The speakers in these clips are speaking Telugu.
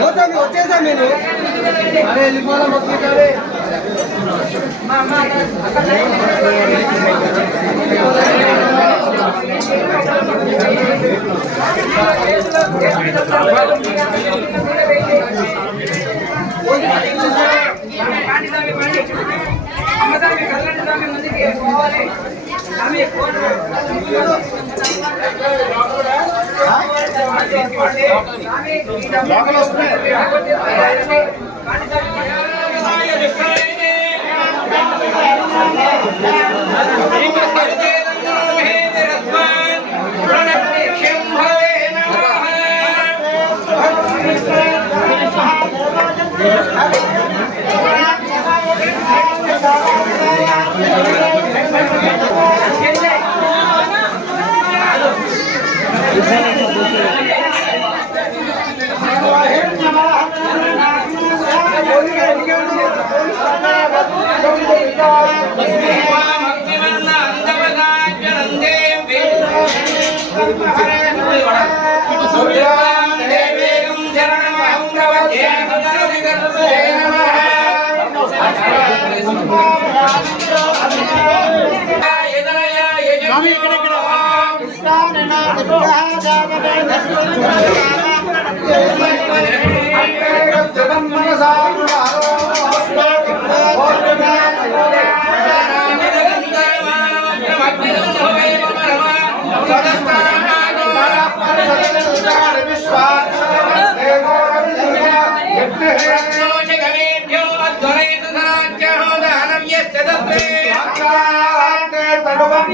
పోతాను వచ్చేసా నేను అరే వెళ్ళిపోవాలి పోవాలి ఆమె లోకల్ వస్తున్నాయి. ఏదనయ్యా ఏ ఇక్కడ ఇక్కడ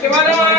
శివరామ